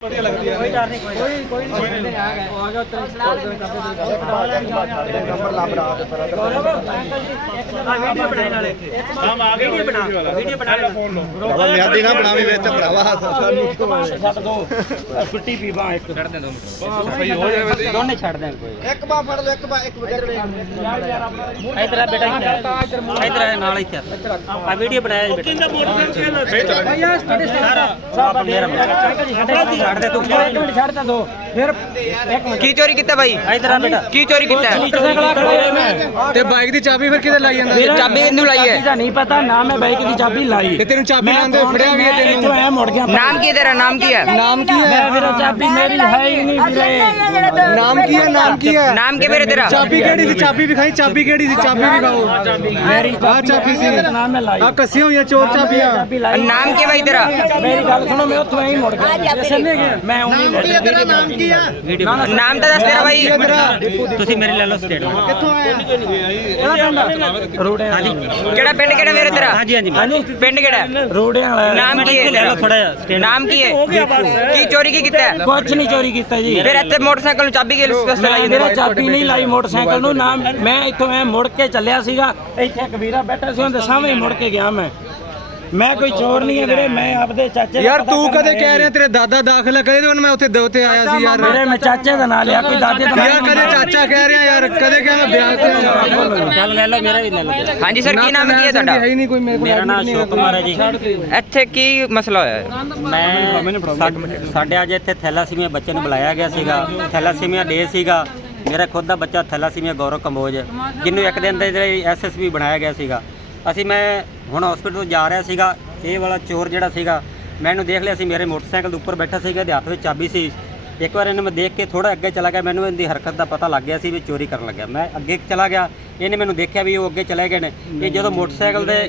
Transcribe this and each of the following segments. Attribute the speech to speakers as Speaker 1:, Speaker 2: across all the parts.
Speaker 1: बढ़िया लगती है।
Speaker 2: कोई डर नहीं, कोई नहीं आ गए आ जाओ तेरे वीडियो बनाने वाले
Speaker 1: हम आ गए
Speaker 2: वीडियो बना
Speaker 1: फोन लो
Speaker 3: भरावा म्यादी ना बनावी विच भरावा
Speaker 2: छੱਡ ਦੋ ਕੁੱਟੀ ਪੀ ਬਾਹ ਇੱਕ ਛੱਡ ਦੇ ਦੋ
Speaker 1: सही हो जाए
Speaker 2: ਦੋਨੇ ਛੱਡ ਦੇ ਕੋਈ
Speaker 3: ਇੱਕ ਬਾ ਫੜ ਲਓ ਇੱਕ
Speaker 2: ਇਧਰ ਆ ਬੇਟਾ ਇਧਰ ਨਾਲ ਇੱਥੇ ਆ ਵੀਡੀਓ ਬਣਾਇਆ ਜੀ ਬੇਟਾ ਭਈਆ ਸਟੱਡੀ ਸਾਰਾ ਮੇਰਾ ਛੱਡ ਦੇ ਤੂੰ ਇੱਕ ਮਿੰਟ ਛੱਡ ਦੇ ਦੋ ਫਿਰ ਇੱਕ ਮਿੰਟ
Speaker 4: ਕੀ ਚੋਰੀ ਕੀਤਾ ਬਾਈ
Speaker 2: ਇਧਰ ਆ ਬੇਟਾ
Speaker 4: ਕੀ ਚੋਰੀ ਕੀਤਾ
Speaker 3: ਤੇ ਬਾਈਕ ਦੀ ਚਾਬੀ ਫਿਰ ਕਿਤੇ ਲਾਈ ਜਾਂਦਾ
Speaker 4: ਚਾਬੀ ਕਿੰਨੂੰ ਲਾਈ ਹੈ
Speaker 2: ਨਹੀਂ ਪਤਾ ਨਾ ਮੈਂ ਬਾਈਕ ਦੀ ਚਾਬੀ ਲਾਈ
Speaker 3: ਤੇ ਤੈਨੂੰ ਚਾਬੀ ਲਾਉਂਦੇ ਫੜਿਆ ਵੀ ਹੈ ਤੈਨੂੰ
Speaker 2: ਤੂੰ ਐ ਮੁੜ ਗਿਆ
Speaker 4: ਨਾਮ ਕੀ ਤੇਰਾ ਨਾਮ ਕੀ ਹੈ
Speaker 3: ਨਾਮ ਕੀ
Speaker 2: ਮੈਂ
Speaker 3: ਹੈ
Speaker 2: ਵੀਰੇ ਚਾਬੀ ਮੇਰੀ ਹੈ ਹੀ ਨਹੀਂ ਵੀਰੇ
Speaker 3: ਨਾਮ ਕੀ ਹੈ ਨਾਮ ਕੀ ਹੈ
Speaker 4: ਨਾਮ ਕੀ ਵੀਰੇ ਤੇਰਾ
Speaker 3: ਚਾਬੀ ਕਿਹੜੀ ਸੀ ਚਾਬੀ ਵਿਖਾਈ ਚਾਬੀ ਕਿਹੜੀ ਸੀ ਚਾਬੀ ਵਿਖਾਓ
Speaker 2: ਮੇਰੀ
Speaker 3: ਆ ਚਾਬੀ ਸੀ
Speaker 2: ਨਾਮ ਮੈਂ ਲਾਈ
Speaker 3: ਆ ਕੱਸੀਆਂ ਹੋਈਆਂ ਚੋਰ ਚਾਬੀਆਂ
Speaker 2: ਚਾਬੀ ਲਾਈ
Speaker 4: ਨਾਮ ਕੀ ਬਾਈ ਤੇਰਾ
Speaker 2: ਮੇਰੀ ਗੱਲ ਸੁਣੋ ਮੈਂ ਉੱਥੋਂ ਹੀ ਮੁੜ ਗਿਆ ਮੈਂ ਉਵੇਂ ਮੁੜ ਗਿਆ ਤੇਰਾ ਨਾਮ ਕੀ ਆ
Speaker 4: ਨਾਮ ਤਾਂ ਦੱਸ ਤੇਰਾ ਬਾਈ
Speaker 2: ਤੁਸੀਂ ਮੇਰੇ ਲੈ ਲਓ ਸਟੇਟਮੈਂਟ
Speaker 3: ਕਿੱਥੋਂ ਆਇਆ
Speaker 2: ਰੋੜਿਆਂ ਹਾਂਜੀ
Speaker 4: ਕਿਹੜਾ ਪਿੰਡ ਕਿਹੜਾ ਵੀਰੇ ਤੇਰਾ
Speaker 2: ਹਾਂਜੀ
Speaker 4: ਪਿੰਡ ਕਿਹੜਾ
Speaker 2: ਰੋੜਿਆਂ ਵਾਲਾ
Speaker 4: ਨਾਮ ਕੀ
Speaker 2: ਲੈ ਲਓ
Speaker 4: ਹੈ
Speaker 2: ਥੋੜਾ
Speaker 4: ਨਾਮ ਕੀ ਹੈ ਕੀ ਚੋਰੀ ਕੀ ਕੀਤਾ ਹੈ?
Speaker 2: ਕੁਝ ਨਹੀਂ ਚੋਰੀ ਕੀਤਾ ਜੀ
Speaker 4: ਫਿਰ ਇੱਥੇ ਮੋਟਰਸਾਈਕਲ ਨੂੰ ਚਾਬੀ ਕਿਸ ਵਾਸਤੇ ਲਾਈ
Speaker 2: ਮੇਰਾ
Speaker 4: ਜਾਂਦੇ
Speaker 2: ਚਾਬੀ ਨਹੀਂ ਲਾਈ ਮੋਟਰਸਾਈਕਲ ਨੂੰ ਨਾ ਮੈਂ ਇੱਥੋਂ ਐ ਮੁੜ ਕੇ ਚੱਲਿਆ ਸੀਗਾ ਇੱਥੇ ਇੱਕ ਵੀਰਾ ਬੈਠਾ ਸੀ ਉਹਦੇ ਸਾਹਮਣੇ ਮੁੜ ਕੇ ਗਿਆ ਮੈਂ ਕੋਈ ਚੋਰ ਨਹੀਂ ਹੈ ਵੀਰੇ ਮੈਂ ਆਪਦੇ ਚਾਚੇ ਦਾ
Speaker 3: ਯਾਰ
Speaker 2: ਪਤਾ
Speaker 3: ਤੂੰ
Speaker 2: ਕਰਨ
Speaker 3: ਕਦੇ
Speaker 2: ਗਿਆ
Speaker 3: ਕਹਿ ਰਿਹਾ ਤੇਰੇ ਦਾਦਾ ਦਾਖਲ ਹੈ ਕਦੇ ਮੈਂ ਉੱਥੇ ਦੋਤੇ ਆਇਆ ਸੀ ਯਾਰ
Speaker 2: ਵੀਰੇ ਮੈਂ ਚਾਚੇ ਦਾ ਨਾਂ ਲਿਆ ਕੋਈ ਦਾਦੇ ਦਾ
Speaker 3: ਯਾਰ ਕਦੇ ਚਾਚਾ ਕਹਿ ਰਿਹਾ ਯਾਰ ਕਦੇ ਕਹਿ ਮੈਂ ਵਿਆਹ ਤੇ
Speaker 2: ਚੱਲ ਲੈ ਲਓ ਮੇਰਾ ਵੀ ਲੈ ਲਓ
Speaker 4: ਹਾਂਜੀ ਸਰ ਕੀ ਨਾਮ ਕੀ ਹੈ ਤੁਹਾਡਾ
Speaker 3: ਹੈ ਹੀ ਨਹੀਂ ਕੋਈ ਮੇਰੇ ਕੋਲ
Speaker 2: ਮੇਰਾ ਨਾਮ ਅਸ਼ੋਕ ਕੁਮਾਰ ਹੈ ਜੀ
Speaker 4: ਇੱਥੇ ਕੀ ਮਸਲਾ ਹੋਇਆ ਹੈ
Speaker 2: ਮੈਂ ਸਾਡੇ ਅੱਜ ਇੱਥੇ ਥੈਲਾਸੀਮੀਆ ਬੱਚੇ ਨੂੰ ਬੁਲਾਇਆ ਗਿਆ ਸੀਗਾ ਥੈਲਾਸੀਮੀਆ ਡੇ ਸੀਗਾ ਮੇਰਾ ਖੁਦ ਦਾ ਬੱਚਾ ਥੈਲਾਸੀਮੀਆ ਗੌਰਵ ਕੰਬੋਜ ਜਿਹਨੂੰ ਇੱਕ ਦਿਨ ਦੇ ਐਸਐਸਪੀ ਬਣਾਇਆ ਗਿਆ ਸੀਗਾ ਮੈਂ ਹੁਣ ਹਸਪੀਟਲ ਤੋਂ ਜਾ ਰਿਹਾ ਸੀਗਾ ਇਹ ਵਾਲਾ ਚੋਰ ਜਿਹੜਾ ਸੀਗਾ ਮੈਨੂੰ ਦੇਖ ਲਿਆ ਸੀ ਮੇਰੇ ਮੋਟਰਸਾਈਕਲ ਦੇ ਉੱਪਰ ਬੈਠਾ ਸੀਗਾ ਇਹਦੇ ਹੱਥ ਵਿੱਚ ਚਾਬੀ ਸੀ ਇੱਕ ਵਾਰ ਇਹਨੂੰ ਮੈਂ ਦੇਖ ਕੇ ਥੋੜਾ ਅੱਗੇ ਚਲਾ ਗਿਆ ਮੈਨੂੰ ਇਹਦੀ ਹਰਕਤ ਦਾ ਪਤਾ ਲੱਗ ਗਿਆ ਸੀ ਵੀ ਚੋਰੀ ਕਰਨ ਲੱਗਿਆ ਮੈਂ ਅੱਗੇ ਚਲਾ ਗਿਆ ਇਹਨੇ ਮੈਨੂੰ ਦੇਖਿਆ ਵੀ ਉਹ ਅੱਗੇ ਚਲੇ ਗਏ ਨੇ ਇਹ ਜਦੋਂ ਮੋਟਰਸਾਈਕਲ ਦੇ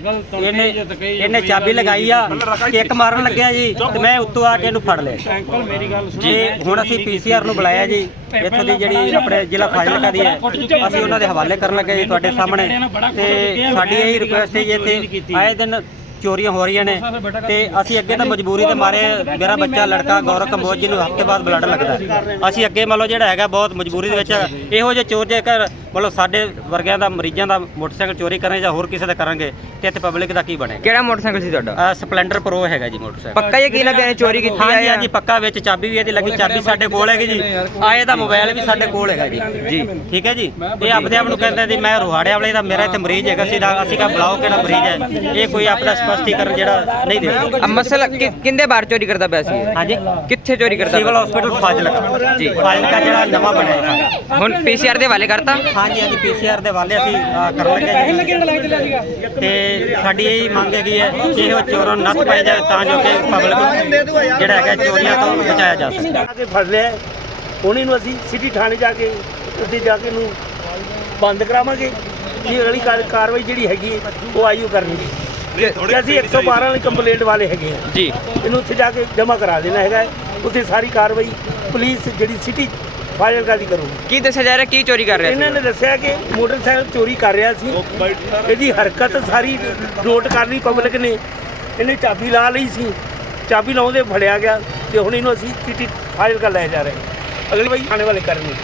Speaker 2: ਇਹਨੇ ਚਾਬੀ ਲਗਾਈ ਆ ਕਿੱਕ ਮਾਰਨ ਲੱਗਿਆ ਜੀ ਤੇ ਮੈਂ ਉੱਤੋਂ ਆ ਕੇ ਇਹਨੂੰ ਫੜ ਲਿਆ ਜੀ ਹੁਣ ਅਸੀਂ ਪੀਸੀਆਰ ਨੂੰ ਬੁਲਾਇਆ ਜੀ ਇੱਥੋਂ ਦੀ ਜਿਹੜੀ ਆਪਣੇ ਜ਼ਿਲ੍ਹਾ ਫਾਜ਼ਿਲਕਾ ਦੀ ਹੈ ਅਸੀਂ ਉਹਨਾਂ ਦੇ ਹਵਾਲੇ ਕਰਨ ਲੱਗੇ ਜੀ ਤੁਹਾਡੇ ਸਾਹਮਣੇ ਤੇ ਸਾਡੀ ਇਹ ਰਿਕੁਐਸਟ ਹੈ ਜੀ ਇੱਥੇ ਆਏ ਦਿਨ ਚੋਰੀਆਂ ਹੋ ਰਹੀਆਂ ਨੇ ਤੇ ਅਸੀਂ ਅੱਗੇ ਤਾਂ ਮਜਬੂਰੀ ਦੇ ਮਾਰੇ ਮੇਰਾ ਬੱਚਾ ਲੜਕਾ ਗੌਰਵ ਕੰਬੋਜ ਜੀ ਨੂੰ ਹਫ਼ਤੇ ਬਾਅਦ ਬਲੱਡ ਲੱਗਦਾ ਅਸੀਂ ਅੱਗੇ ਮੰਨ ਲਓ ਜਿਹੜਾ ਹੈਗਾ ਬਹੁਤ ਮਜਬੂਰੀ ਦੇ ਵਿੱਚ ਇਹੋ ਜਿਹੇ ਚੋਰ ਜੇਕਰ ਮਤਲਬ ਸਾਡੇ ਵਰਗਿਆਂ ਦਾ ਮਰੀਜ਼ਾਂ ਦਾ ਮੋਟਰਸਾਈਕਲ ਚੋਰੀ ਕਰਨਗੇ ਜਾਂ ਹੋਰ ਕਿਸੇ ਦਾ ਕਰਾਂਗੇ ਤੇ ਇੱਥੇ ਪਬਲਿਕ ਦਾ ਕੀ ਬਣੇਗਾ
Speaker 4: ਕਿਹੜਾ ਮੋਟਰਸਾਈਕਲ ਸੀ ਤੁਹਾਡਾ
Speaker 2: ਸਪਲੈਂਡਰ ਪ੍ਰੋ ਹੈਗਾ ਜੀ ਮੋਟਰਸਾਈਕਲ
Speaker 4: ਪੱਕਾ ਯਕੀਨ ਹੈ ਵੀ ਇਹਨੇ ਚੋਰੀ ਕੀਤੀ
Speaker 2: ਹਾਂਜੀ
Speaker 4: ਹੈ
Speaker 2: ਹਾਂਜੀ ਪੱਕਾ ਵਿੱਚ ਚਾਬੀ ਵੀ ਇਹਦੀ ਲੱਗੀ ਚਾਬੀ ਸਾਡੇ ਕੋਲ ਹੈਗੀ ਜੀ ਆਏ ਦਾ ਮੋਬਾਈਲ ਵੀ ਸਾਡੇ ਕੋਲ ਹੈਗਾ ਜੀ ਠੀਕ ਹੈ ਜੀ ਇਹ ਆਪਦੇ ਆਪ ਨੂੰ ਕਹਿੰਦੇ ਜੀ ਮੈਂ ਰੋਹਾੜੇ ਵਾਲੇ ਦਾ ਮੇਰਾ ਇੱਥੇ ਮਰੀਜ਼ ਹੈਗਾ ਸੀ ਅਸੀਂ ਕਾ ਬੁਲਾਓ ਕਿਹੜਾ ਮਰੀਜ਼ ਹੈ ਇਹ ਕੋਈ ਆਪਣਾ ਸਪਸ਼ਟੀਕਰਨ ਜਿਹੜਾ ਨਹੀਂ ਦੇ ਸਕਦਾ
Speaker 4: ਮਸਲਾ ਕਿੰਦੇ ਬਾਹਰ ਚੋਰੀ ਕਰਦਾ ਪਿਆ ਸੀ
Speaker 2: ਹਾਂਜੀ
Speaker 4: ਕਿੱਥੇ ਚੋਰੀ ਕਰਦਾ
Speaker 2: ਸਿਵਲ ਹਸਪੀਟਲ ਫਾਜ਼ਿਲਕਾ ਜੀ ਫਾਜ਼ਿਲਕਾ ਜਿਹੜਾ ਨਵਾਂ ਬਣਿਆ ਹੈ
Speaker 4: ਹੁਣ ਪੀਸੀਆਰ ਦੇ ਹਵਾਲੇ ਕਰਤਾ
Speaker 2: ਹਾਂਜੀ ਹਾਂਜੀ ਪੀਸੀਆਰ ਦੇ ਵਾਲੇ ਅਸੀਂ ਕਰਨ ਲੱਗੇ ਤੇ ਸਾਡੀ ਇਹ ਮੰਗ ਹੈਗੀ ਹੈ ਕਿ ਇਹ ਚੋਰਾਂ ਨੂੰ ਨੱਥ ਪਾਈ ਜਾਵੇ ਤਾਂ ਜੋ ਕਿ ਪਬਲਿਕ ਜਿਹੜਾ ਹੈਗਾ ਚੋਰੀਆਂ ਤੋਂ ਬਚਾਇਆ ਜਾ ਸਕੇ
Speaker 5: ਕੇ ਫੜ ਲਿਆ ਉਹਨੇ ਨੂੰ ਅਸੀਂ ਸਿਟੀ ਥਾਣੇ ਜਾ ਕੇ ਉੱਥੇ ਜਾ ਕੇ ਇਹਨੂੰ ਬੰਦ ਕਰਾਵਾਂਗੇ ਜੀ ਅਗਲੀ ਕਾਰਵਾਈ ਜਿਹੜੀ ਹੈਗੀ ਉਹ ਆਈਓ ਕਰਨਗੇ ਕਿ ਅਸੀਂ 112 ਵਾਲੀ ਕੰਪਲੇਂਟ ਵਾਲੇ ਹੈਗੇ ਆ
Speaker 4: ਜੀ
Speaker 5: ਇਹਨੂੰ ਉੱਥੇ ਜਾ ਕੇ ਜਮ੍ਹਾਂ ਕਰਾ ਦੇਣਾ ਹੈਗਾ ਉੱਥੇ ਸਾਰੀ ਕਾਰਵਾਈ ਪੁਲਿਸ ਜਿਹੜੀ ਸਿਟੀ ਫਾਜ਼ਿਲਕਾ ਦੀ ਕਰੂਗੀ
Speaker 4: ਕੀ ਦੱਸਿਆ ਜਾ ਰਿਹਾ ਕੀ ਚੋਰੀ ਕਰ ਰਿਹਾ
Speaker 5: ਇਹਨਾਂ ਨੇ ਦੱਸਿਆ ਕਿ ਮੋਟਰਸਾਈਕਲ ਚੋਰੀ ਕਰ ਰਿਹਾ ਸੀ ਇਹਦੀ ਹਰਕਤ ਸਾਰੀ ਨੋਟ ਕਰ ਲਈ ਪਬਲਿਕ ਨੇ ਇਹਨੇ ਚਾਬੀ ਲਾ ਲਈ ਸੀ ਚਾਬੀ ਲਾਉਂਦੇ ਫੜਿਆ ਗਿਆ ਤੇ ਹੁਣ ਇਹਨੂੰ ਅਸੀਂ ਸਿਟੀ ਫਾਜ਼ਿਲਕਾ ਲੈ ਜਾ ਰਹੇ ਅਗਲੀ ਵਾਰੀ ਆਉਣੇ ਵਾਲੇ ਕਰਨਗੇ